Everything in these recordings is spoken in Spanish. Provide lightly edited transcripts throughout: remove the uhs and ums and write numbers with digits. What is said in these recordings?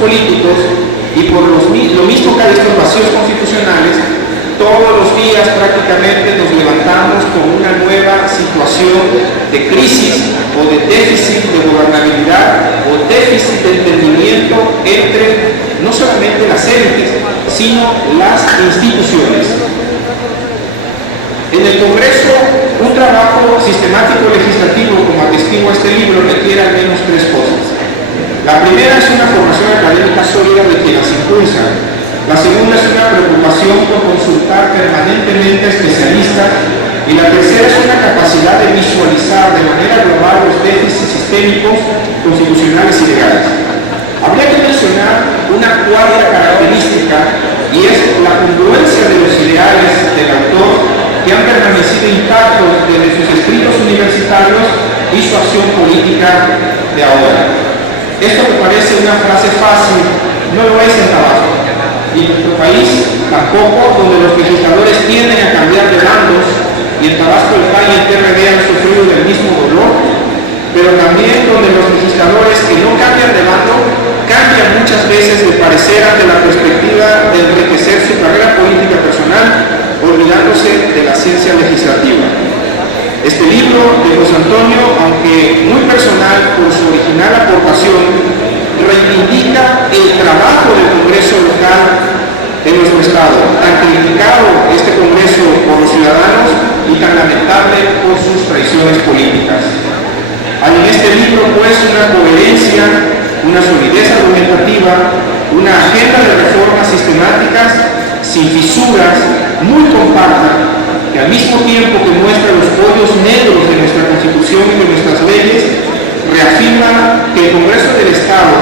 políticos y por lo mismo que hay estos vacíos constitucionales, todos los días prácticamente nos levantamos con una nueva situación de crisis o de déficit de gobernabilidad o déficit de entendimiento entre no solamente las élites, sino las instituciones. En el Congreso, un trabajo sistemático legislativo, como atestigua este libro, requiere al menos tres cosas. La primera es una formación académica sólida de quien las impulsa. La segunda es una preocupación por consultar permanentemente a especialistas. Y la tercera es una capacidad de visualizar de manera global los déficits sistémicos, constitucionales y legales. Habría que mencionar una cuarta característica y es la congruencia de los ideales del autor que han permanecido intactos desde sus escritos universitarios y su acción política de ahora. Esto me parece una frase fácil, no lo es en Tabasco, y en nuestro país tampoco, donde los legisladores tienden a cambiar de bandos, y en Tabasco el PAN y el PRD han sufrido del mismo dolor, pero también donde los legisladores que no cambian de bando cambian muchas veces de parecer ante la perspectiva de enriquecer su carrera política personal, olvidándose de la ciencia legislativa. Este libro de José Antonio, aunque muy personal por su original aportación, reivindica el trabajo del Congreso local de nuestro Estado, tan criticado este Congreso por los ciudadanos y tan lamentable por sus traiciones políticas. Hay en este libro pues una coherencia, una solidez argumentativa, una agenda de reformas sistemáticas, sin fisuras, muy compacta, que al mismo tiempo que muestra los hoyos negros de nuestra Constitución y de nuestras leyes, reafirma que el Congreso del Estado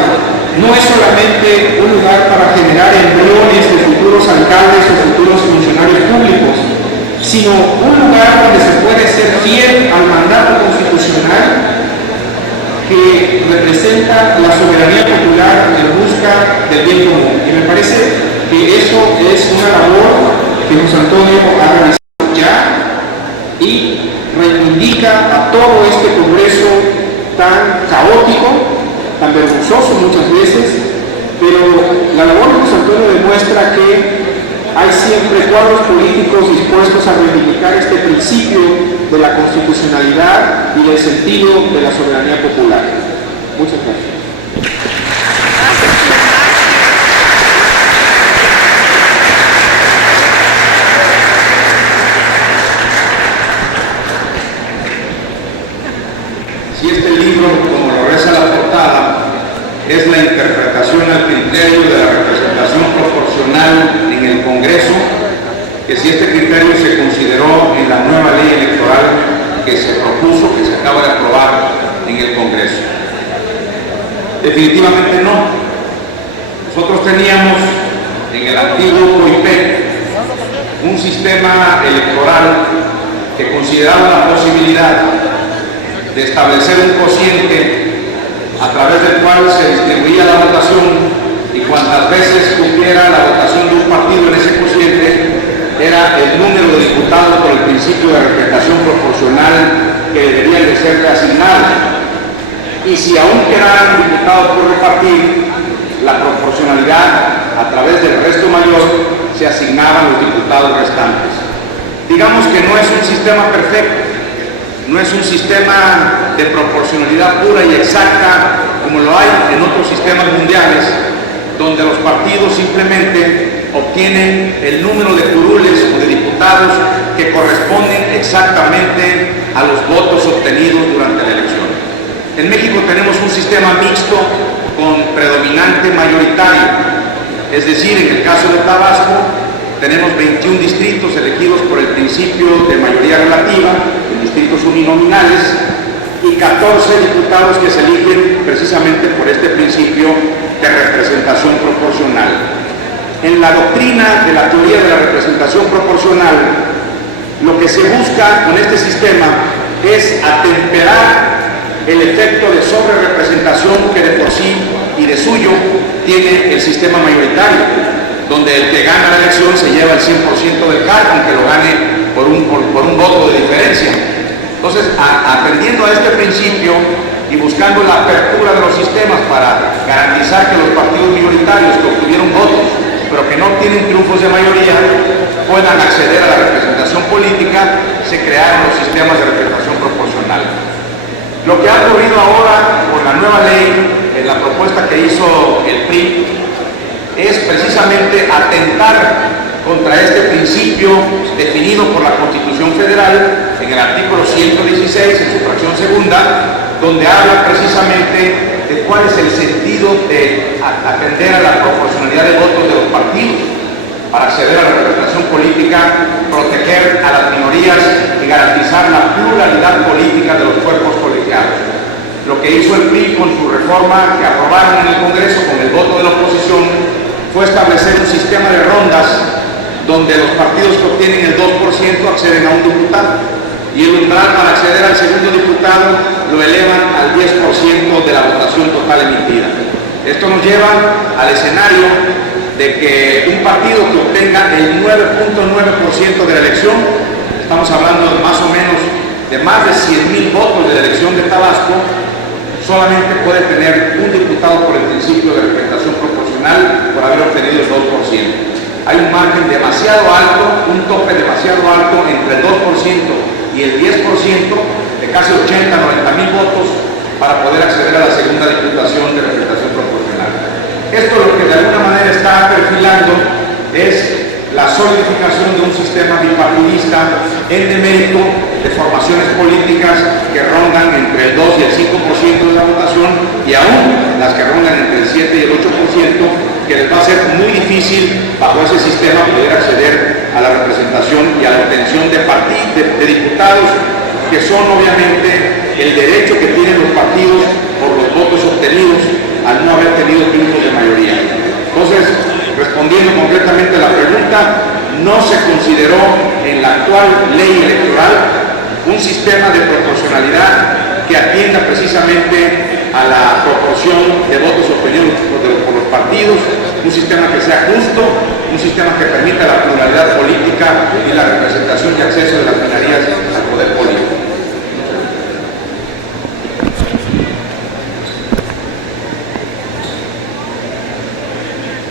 no es solamente un lugar para generar embriones de futuros alcaldes o futuros funcionarios públicos, sino un lugar donde se puede ser fiel al mandato constitucional que representa la soberanía popular en busca del bien común. Y me parece que eso es una labor que José Antonio ha realizado ya y reivindica a todo este Congreso tan caótico, tan vergonzoso muchas veces, pero la labor de José Antonio demuestra que hay siempre cuadros políticos dispuestos a reivindicar este principio de la constitucionalidad y del sentido de la soberanía popular. Muchas gracias. Si este libro, como lo reza la portada, es la interpretación al criterio de la representación proporcional en el Congreso, que si este criterio se consideró en la nueva ley electoral que se propuso, que se acaba de aprobar en el Congreso. Definitivamente no. Nosotros teníamos en el antiguo COIPEC un sistema electoral que consideraba la posibilidad de establecer un cociente a través del cual se distribuía la votación y cuantas veces cumpliera la votación de un partido en ese cociente era el número de diputados por el principio de representación proporcional que deberían de ser asignados. Y si aún quedaran diputados por repartir, la proporcionalidad a través del resto mayor se asignaban los diputados restantes. Digamos que no es un sistema perfecto, no es un sistema de proporcionalidad pura y exacta como lo hay en otros sistemas mundiales, donde los partidos simplemente obtienen el número de curules o de diputados que corresponden exactamente a los votos obtenidos durante la elección. En México tenemos un sistema mixto con predominante mayoritario, es decir, en el caso de Tabasco tenemos 21 distritos elegidos por el principio de mayoría relativa, distritos uninominales, y 14 diputados que se eligen precisamente por este principio de representación proporcional. En la doctrina de la teoría de la representación proporcional, lo que se busca con este sistema es atemperar el efecto de sobrerepresentación que de por sí y de suyo tiene el sistema mayoritario, donde el que gana la elección se lleva el 100% del cargo, aunque lo gane por un voto de diferencia. Entonces, atendiendo a este principio, y buscando la apertura de los sistemas para garantizar que los partidos minoritarios que obtuvieron votos, pero que no tienen triunfos de mayoría, puedan acceder a la representación política, se crearon los sistemas de representación proporcional. Lo que ha ocurrido ahora con la nueva ley, en la propuesta que hizo el PRI, es precisamente atentar contra este principio definido por la Constitución Federal en el artículo 116, en su fracción segunda, donde habla precisamente de cuál es el sentido de atender a la proporcionalidad de votos de los partidos para acceder a la representación política, proteger a las minorías y garantizar la pluralidad política de los cuerpos colegiados. Lo que hizo el PRI con su reforma que aprobaron en el Congreso con el voto de la oposición fue establecer un sistema de rondas donde los partidos que obtienen el 2% acceden a un diputado y el umbral para acceder al segundo diputado lo elevan al 10% de la votación total emitida. Esto nos lleva al escenario de que un partido que obtenga el 9.9% de la elección, estamos hablando de más o menos de más de 100,000 votos de la elección de Tabasco, solamente puede tener un diputado por el principio de representación proporcional por haber obtenido el 2%. Hay un margen demasiado alto, un tope demasiado alto entre el 2% y el 10% de casi 80-90,000 votos para poder acceder a la segunda diputación de representación proporcional. Esto lo que de alguna manera está perfilando es la solidificación de un sistema bipartidista en demérito de formaciones políticas que rondan entre el 2 y el 5% de la votación y aún las que rondan entre el 7 y el 8%, que les va a ser muy difícil bajo ese sistema poder acceder a la representación y a la obtención de diputados, que son obviamente el derecho que tienen los partidos por los votos obtenidos al no haber tenido triunfos de mayoría. Entonces, respondiendo concretamente a la pregunta, no se consideró en la actual ley electoral un sistema de proporcionalidad que atienda precisamente a la proporción de votos obtenidos por los partidos, un sistema que sea justo, un sistema que permita la pluralidad política y la representación y acceso de las minorías al poder político.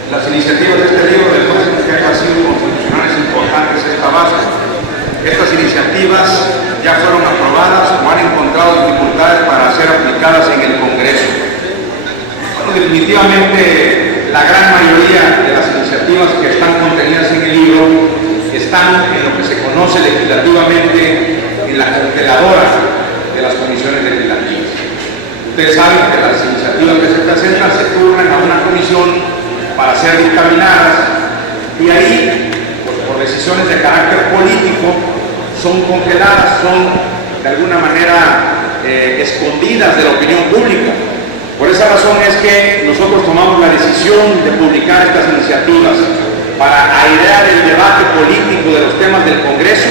Las iniciativas de este libro del juez que han sido constitucionales importantes en Tabasco. Estas iniciativas ya fueron aprobadas o han encontrado dificultades para ser aplicadas en el Congreso. Bueno, definitivamente la gran mayoría de las iniciativas que están contenidas en el libro están en lo que se conoce legislativamente en la congeladora de las comisiones legislativas. Ustedes saben que las iniciativas que se presentan se turnan a una comisión para ser dictaminadas y ahí, pues, por decisiones de carácter político, son congeladas, son de alguna manera escondidas de la opinión pública. Por esa razón es que nosotros tomamos la decisión de publicar estas iniciativas para airear el debate político de los temas del Congreso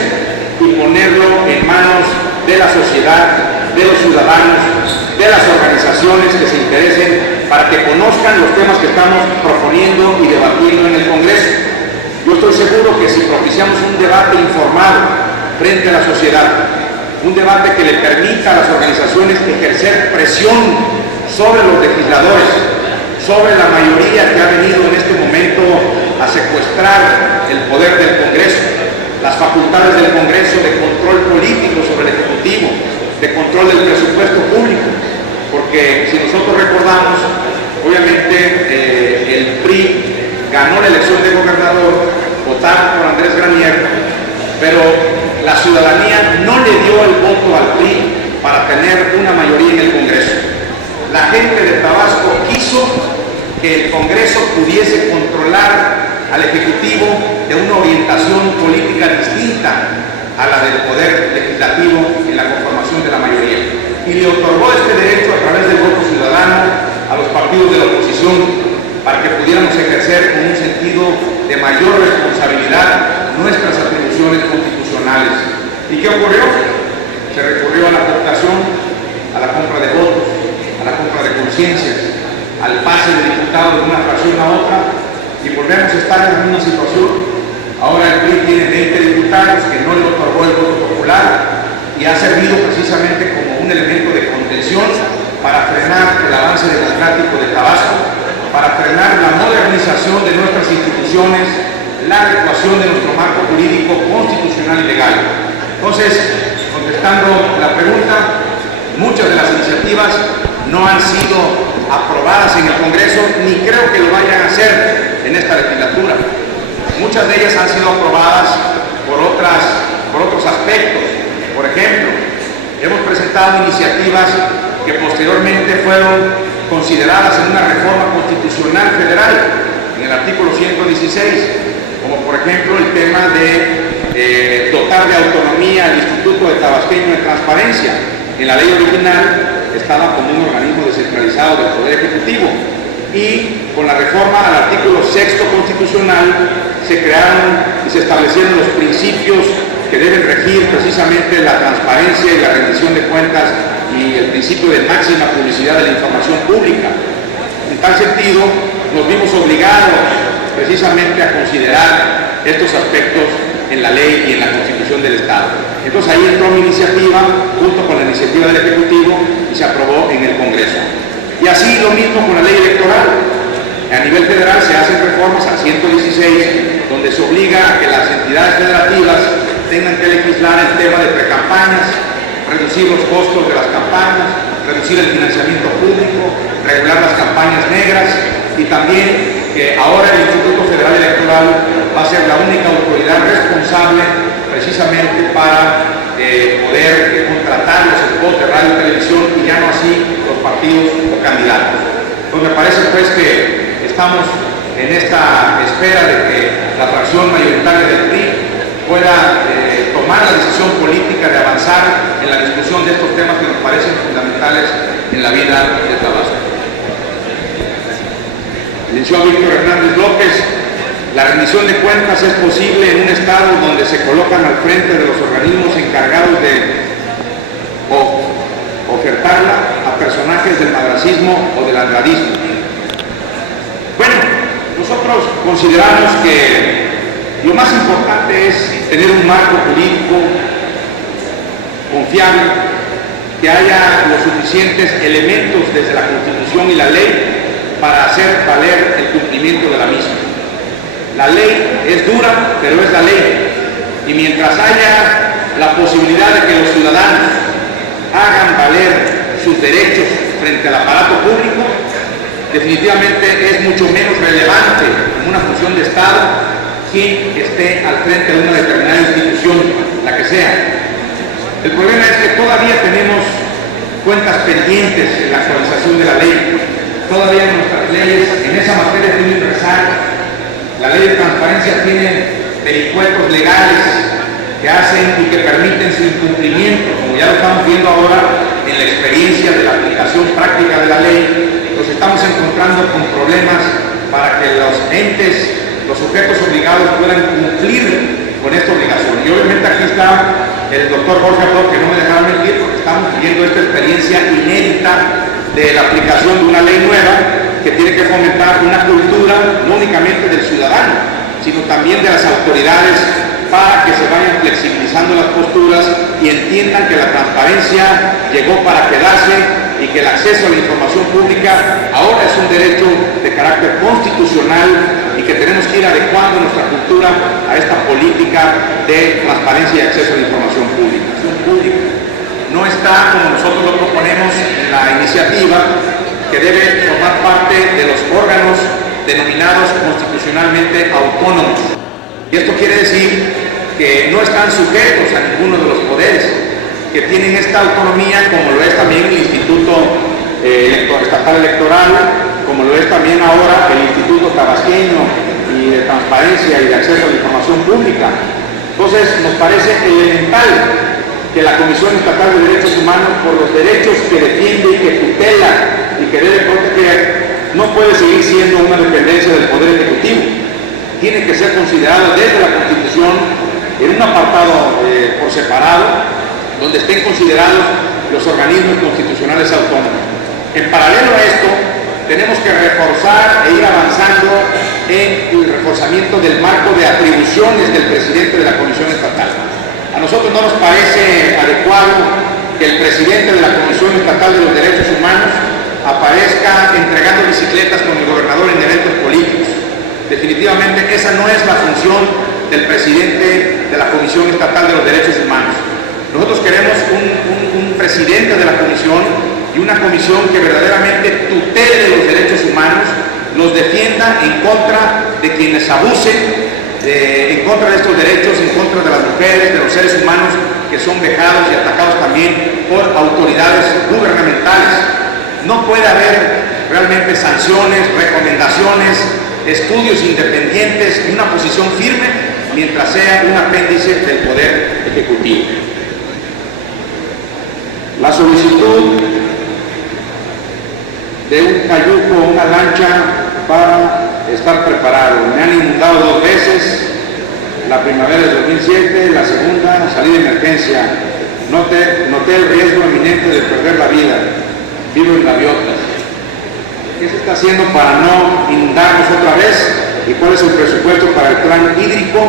y ponerlo en manos de la sociedad, de los ciudadanos, de las organizaciones que se interesen, para que conozcan los temas que estamos proponiendo y debatiendo en el Congreso. Yo estoy seguro que si propiciamos un debate informado frente a la sociedad, un debate que le permita a las organizaciones ejercer presión sobre los legisladores, sobre la mayoría que ha venido en este momento a secuestrar el poder del Congreso, las facultades del Congreso de control político sobre el Ejecutivo, de control del presupuesto público, porque si nosotros recordamos, obviamente el PRI ganó la elección de gobernador, votaron por Andrés Granier, pero la ciudadanía no le dio el voto al PRI para tener una mayoría en el Congreso. La gente de Tabasco quiso que el Congreso pudiese controlar al Ejecutivo de una orientación política distinta a la del poder legislativo en la conformación de la mayoría. Y le otorgó este derecho a través del voto ciudadano a los partidos de la oposición para que pudiéramos ejercer con un sentido de mayor responsabilidad nuestras atribuciones constitucionales. ¿Y qué ocurrió? Se recurrió a la cooptación, a la compra de votos, a la compra de conciencias, al pase de diputados de una fracción a otra, y volvemos a estar en la misma situación. Ahora el PRI tiene 20 diputados que no le otorgó el voto popular y ha servido precisamente como un elemento de contención para frenar el avance democrático de Tabasco, para frenar la modernización de nuestras instituciones, la adecuación de nuestro marco jurídico constitucional y legal. Entonces, contestando la pregunta, muchas de las iniciativas no han sido aprobadas en el Congreso, ni creo que lo vayan a hacer en esta legislatura. Muchas de ellas han sido aprobadas por otros aspectos. Por ejemplo, hemos presentado iniciativas que posteriormente fueron consideradas en una reforma constitucional federal, en el artículo 116, como por ejemplo el tema de dotar de autonomía al Instituto de Tabasqueño de Transparencia. En la ley original estaba como un organismo descentralizado del Poder Ejecutivo, y con la reforma al artículo 6 constitucional se crearon y se establecieron los principios que deben regir precisamente la transparencia y la rendición de cuentas y el principio de máxima publicidad de la información pública. En tal sentido, nos vimos obligados precisamente a considerar estos aspectos en la ley y en la Constitución del Estado. Entonces ahí entró mi iniciativa junto con la iniciativa del Ejecutivo y se aprobó en el Congreso. Y así lo mismo con la ley electoral. A nivel federal se hacen reformas al 116, donde se obliga a que las entidades federativas tengan que legislar el tema de precampañas, reducir los costos de las campañas, reducir el financiamiento público, regular las campañas negras, y también que ahora el Instituto Federal Electoral va a ser la única autoridad responsable precisamente para poder contratar los spots de radio y televisión, y ya no así los partidos o candidatos. Pues me parece pues que estamos en esta espera de que la fracción mayoritaria del PRI pueda tomar la decisión política de avanzar en la discusión de estos temas que nos parecen fundamentales en la vida de Tabasco. El licenciado Víctor Hernández López: la rendición de cuentas es posible en un estado donde se colocan al frente de los organismos encargados de ofertarla a personajes del madracismo o del andradismo. Bueno, nosotros consideramos que lo más importante es tener un marco jurídico confiable, que haya los suficientes elementos desde la Constitución y la ley para hacer valer el cumplimiento de la misma. La ley es dura, pero es la ley. Y mientras haya la posibilidad de que los ciudadanos hagan valer sus derechos frente al aparato público, definitivamente es mucho menos relevante en una función de Estado quien esté al frente de una determinada institución, la que sea. El problema es que todavía tenemos cuentas pendientes en la actualización de la ley. Todavía nuestras leyes en esa materia tienen rezago. La ley de transparencia tiene vericuetos legales que hacen y que permiten su incumplimiento, como ya lo estamos viendo ahora en la experiencia de la aplicación práctica de la ley. Nos estamos encontrando con problemas para que los entes, los sujetos obligados puedan cumplir con esta obligación. Y obviamente aquí está el doctor Jorge Arroyo, que no me dejaron mentir, porque estamos viviendo esta experiencia inédita de la aplicación de una ley nueva que tiene que fomentar una cultura no únicamente del ciudadano, sino también de las autoridades, para que se vayan flexibilizando las posturas y entiendan que la transparencia llegó para quedarse y que el acceso a la información pública ahora es un derecho de carácter constitucional y que tenemos que ir adecuando nuestra cultura a esta política de transparencia y acceso a la información pública. No está, como nosotros lo proponemos en la iniciativa, que debe formar parte de los órganos denominados constitucionalmente autónomos. Y esto quiere decir que no están sujetos a ninguno de los poderes, que tienen esta autonomía, como lo es también el Instituto Estatal Electoral, como lo es también ahora el Instituto Tabasqueño y de Transparencia y de Acceso a la Información Pública. Entonces, nos parece elemental que la Comisión Estatal de Derechos Humanos, por los derechos que defiende y que tutela y que debe proteger, no puede seguir siendo una dependencia del Poder Ejecutivo. Tiene que ser considerado desde la Constitución en un apartado por separado, donde estén considerados los organismos constitucionales autónomos. En paralelo a esto, tenemos que reforzar e ir avanzando en el reforzamiento del marco de atribuciones del presidente de la Comisión Estatal. A nosotros no nos parece adecuado que el presidente de la Comisión Estatal de los Derechos Humanos aparezca entregando bicicletas con el gobernador en eventos políticos. Definitivamente esa no es la función del presidente de la Comisión Estatal de los Derechos Humanos. Nosotros queremos un presidente de la comisión y una comisión que verdaderamente tutele los derechos humanos, los defienda en contra de quienes abusen, en contra de estos derechos, en contra de las mujeres, de los seres humanos que son vejados y atacados también por autoridades gubernamentales. No puede haber realmente sanciones, recomendaciones, estudios independientes y una posición firme mientras sea un apéndice del Poder Ejecutivo. La solicitud de un cayuco, una lancha para estar preparado. Me han inundado 2 veces, la primavera del 2007, la segunda salí de emergencia. Noté el riesgo inminente de perder la vida. Vivo en gaviotas. ¿Qué se está haciendo para no inundarnos otra vez? ¿Y cuál es el presupuesto para el plan hídrico?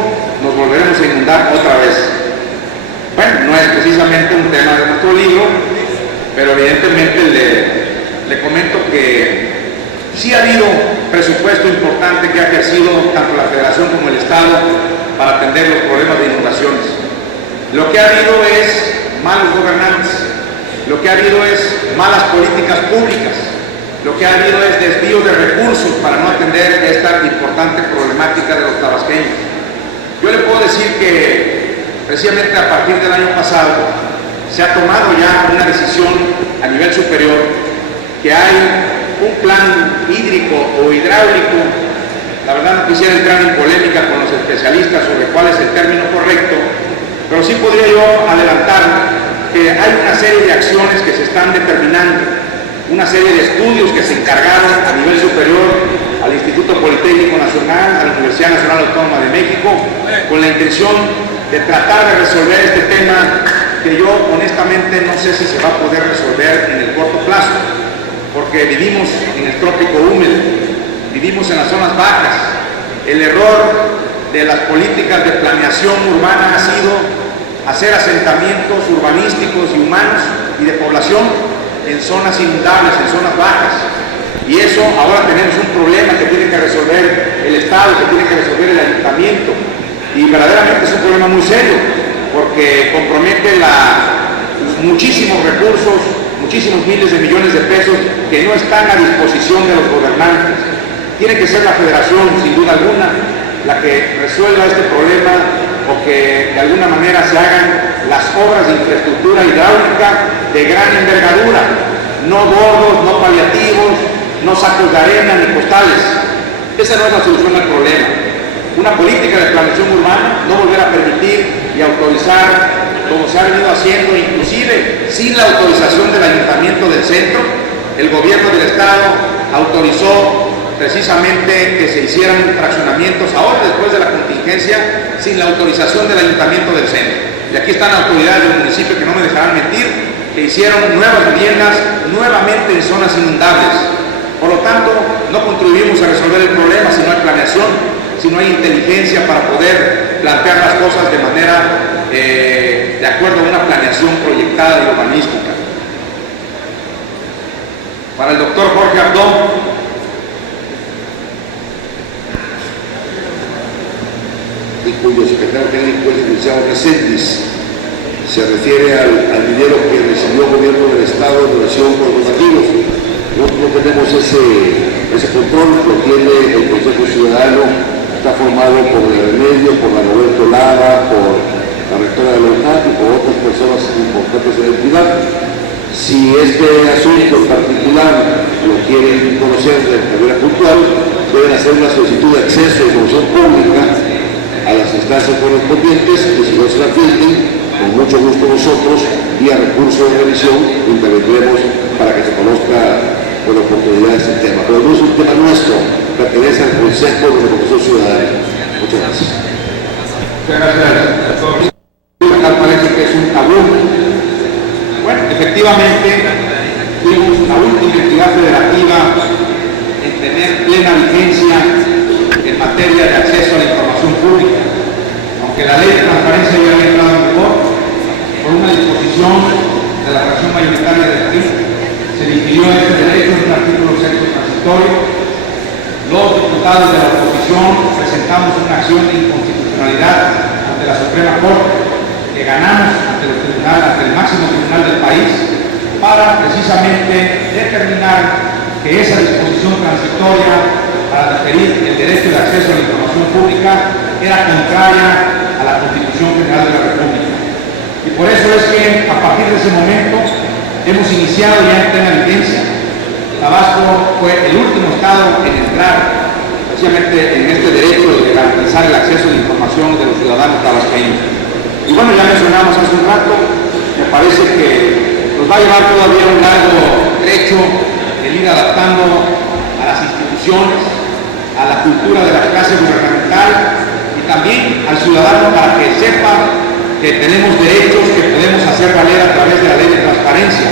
Nos volveremos a inundar otra vez. Bueno, no es precisamente un tema de nuestro libro, pero evidentemente le comento que sí ha habido presupuesto importante que ha ejercido tanto la Federación como el Estado para atender los problemas de inundaciones. Lo que ha habido es malos gobernantes, lo que ha habido es malas políticas públicas, lo que ha habido es desvío de recursos para no atender esta importante problemática de los tabasqueños. Yo le puedo decir que precisamente a partir del año pasado se ha tomado ya una decisión a nivel superior, que hay un plan hídrico o hidráulico. La verdad no quisiera entrar en polémica con los especialistas sobre cuál es el término correcto, pero sí podría yo adelantar que hay una serie de acciones que se están determinando, una serie de estudios que se encargaron a nivel superior al Instituto Politécnico Nacional, a la Universidad Nacional Autónoma de México, con la intención de tratar de resolver este tema que yo honestamente no sé si se va a poder resolver en el corto plazo, porque vivimos en el trópico húmedo, vivimos en las zonas bajas. El error de las políticas de planeación urbana ha sido hacer asentamientos urbanísticos y humanos y de población en zonas inundables, en zonas bajas. Y eso ahora tenemos un problema que tiene que resolver el Estado, que tiene que resolver el Ayuntamiento. Y verdaderamente es un problema muy serio, porque compromete muchísimos recursos, muchísimos miles de millones de pesos que no están a disposición de los gobernantes. Tiene que ser la Federación, sin duda alguna, la que resuelva este problema, o que de alguna manera se hagan las obras de infraestructura hidráulica de gran envergadura, no bordos, no paliativos, no sacos de arena ni postales. Esa no es la solución al problema. Una política de planeación urbana, no volver a permitir y autorizar, como se ha venido haciendo, inclusive sin la autorización del Ayuntamiento del Centro. El gobierno del Estado autorizó precisamente que se hicieran fraccionamientos ahora después de la contingencia sin la autorización del Ayuntamiento del Centro. Y aquí están autoridades del municipio que no me dejarán mentir, que hicieron nuevas viviendas nuevamente en zonas inundables. Por lo tanto, no contribuimos a resolver el problema si no hay planeación, si no hay inteligencia para poder plantear las cosas de manera de acuerdo a una planeación proyectada y urbanística. Para el doctor Jorge Abdón, y cuyo secretario técnico es el licenciado Reséndiz, se refiere al dinero que recibió el gobierno del Estado en relación con los donativos. Nosotros no tenemos ese control, lo tiene el Consejo Ciudadano, está formado por el Remedio, por la Roberto Lara, por la rectora de la UNAM y por otras personas importantes de la entidad. Si este asunto en particular lo quieren conocer de manera puntual, pueden hacer una solicitud de acceso a información pública a las instancias correspondientes, y si no se la tienen, con mucho gusto nosotros, vía recurso de revisión, intervendremos para que se conozca con oportunidad este tema. Pero no es un tema nuestro, pertenece al Consejo de Reconstrucción Ciudadana. Muchas gracias. Muchas gracias. Acá parece que es un tabú. Bueno, efectivamente, fuimos la última entidad federativa en tener plena vigencia en materia de acceso a la información pública, aunque la ley de transparencia ya había entrado en vigor por una disposición de la fracción mayoritaria del PRI, se difirió este derecho en un artículo sexto transitorio. Los diputados de la oposición presentamos una acción de inconstitucionalidad ante la Suprema Corte, que ganamos ante el máximo tribunal del país, para precisamente determinar que esa disposición transitoria para deferir el derecho de acceso a la información pública era contraria a la Constitución General de la República. Y por eso es que a partir de ese momento hemos iniciado ya en plena vigencia. Tabasco fue el último estado en entrar precisamente en este derecho de garantizar el acceso a la información de los ciudadanos tabasqueños. Y bueno, ya mencionamos hace un rato, me parece que nos va a llevar todavía un largo trecho el ir adaptando a las instituciones, a la cultura de la clase gubernamental y también al ciudadano para que sepa que tenemos derechos que podemos hacer valer a través de la ley de transparencia,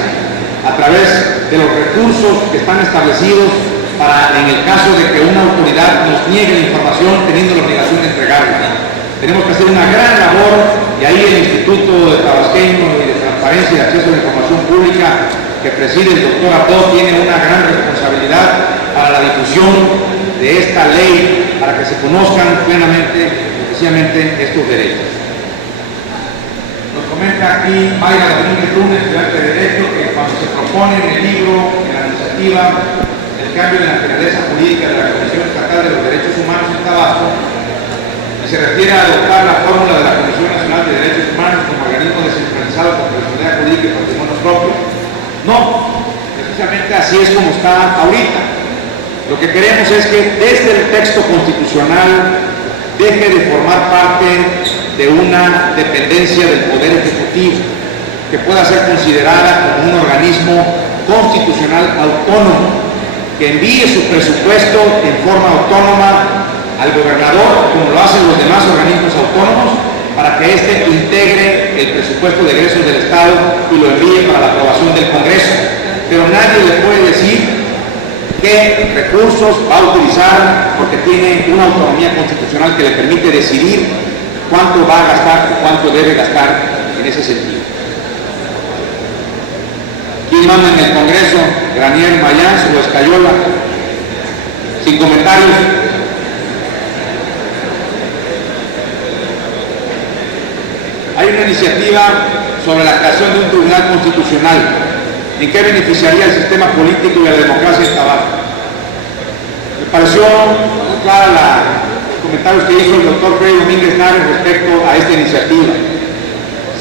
a través de los recursos que están establecidos para, en el caso de que una autoridad nos niegue la información teniendo la obligación de entregarla. Tenemos que hacer una gran labor y ahí el Instituto de Tabasqueño y de Transparencia y de Acceso a la Información Pública que preside el doctor Ató tiene una gran responsabilidad para la difusión de esta ley, para que se conozcan plenamente, precisamente, estos derechos. Nos comenta aquí Mayra Domínguez Luna, estudiante de Derecho, que cuando se propone en el libro, en la iniciativa, el cambio de la naturaleza jurídica de la Comisión Estatal de los Derechos Humanos en Tabasco, se refiere a adoptar la fórmula de la Comisión Nacional de Derechos Humanos como organismo descentralizado con personalidad jurídica y patrimonio propio. No, precisamente así es como está ahorita. Lo que queremos es que desde el texto constitucional deje de formar parte de una dependencia del Poder Ejecutivo, que pueda ser considerada como un organismo constitucional autónomo, que envíe su presupuesto en forma autónoma al gobernador, como lo hacen los demás organismos autónomos, para que éste integre el presupuesto de egresos del Estado y lo envíe para la aprobación del Congreso. Pero nadie le puede decir qué recursos va a utilizar, porque tiene una autonomía constitucional que le permite decidir cuánto va a gastar o cuánto debe gastar en ese sentido. ¿Quién manda en el Congreso? Granier, Mayans o Escayola. Sin comentarios. Hay una iniciativa sobre la creación de un tribunal constitucional. ¿En qué beneficiaría el sistema político y la democracia en Tabasco? Me pareció muy clara los comentarios que hizo el doctor Freddy Domínguez Nares respecto a esta iniciativa.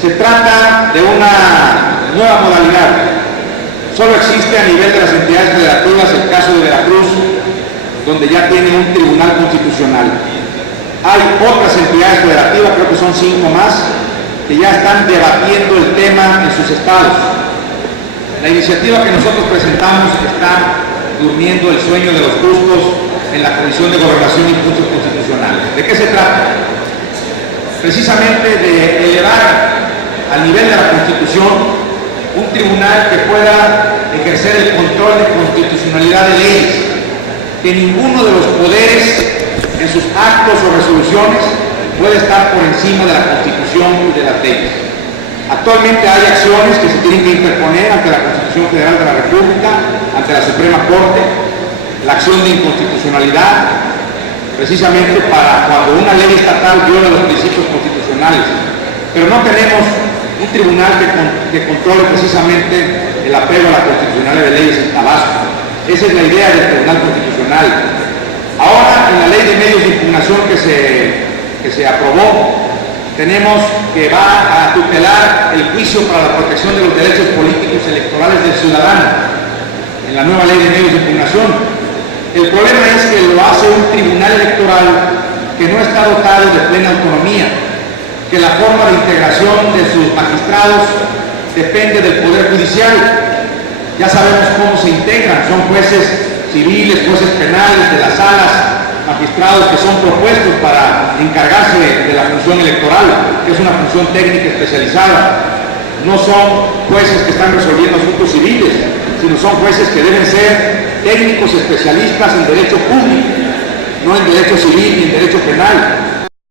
Se trata de una nueva modalidad. Solo existe a nivel de las entidades federativas el caso de Veracruz, donde ya tiene un tribunal constitucional. Hay otras entidades federativas, creo que son 5 más, que ya están debatiendo el tema en sus estados. La iniciativa que nosotros presentamos está durmiendo el sueño de los justos en la Comisión de Gobernación y Puntos Constitucionales. ¿De qué se trata? Precisamente de elevar al nivel de la Constitución un tribunal que pueda ejercer el control de constitucionalidad de leyes, que ninguno de los poderes en sus actos o resoluciones puede estar por encima de la Constitución y de las leyes. Actualmente hay acciones que se tienen que interponer ante la Constitución Federal de la República, ante la Suprema Corte, la acción de inconstitucionalidad, precisamente para cuando una ley estatal viola los principios constitucionales. Pero no tenemos un tribunal que controle precisamente el apego a la constitucionalidad de leyes en Tabasco. Esa es la idea del Tribunal Constitucional. Ahora, en la ley de medios de impugnación que se aprobó, tenemos que va a tutelar el juicio para la protección de los derechos políticos electorales del ciudadano en la nueva ley de medios de impugnación. El problema es que lo hace un tribunal electoral que no está dotado de plena autonomía, que la forma de integración de sus magistrados depende del Poder Judicial. Ya sabemos cómo se integran, son jueces civiles, jueces penales de las salas, magistrados que son propuestos para encargarse de la función electoral, que es una función técnica especializada. No son jueces que están resolviendo asuntos civiles, sino son jueces que deben ser técnicos especialistas en derecho público, no en derecho civil ni en derecho penal.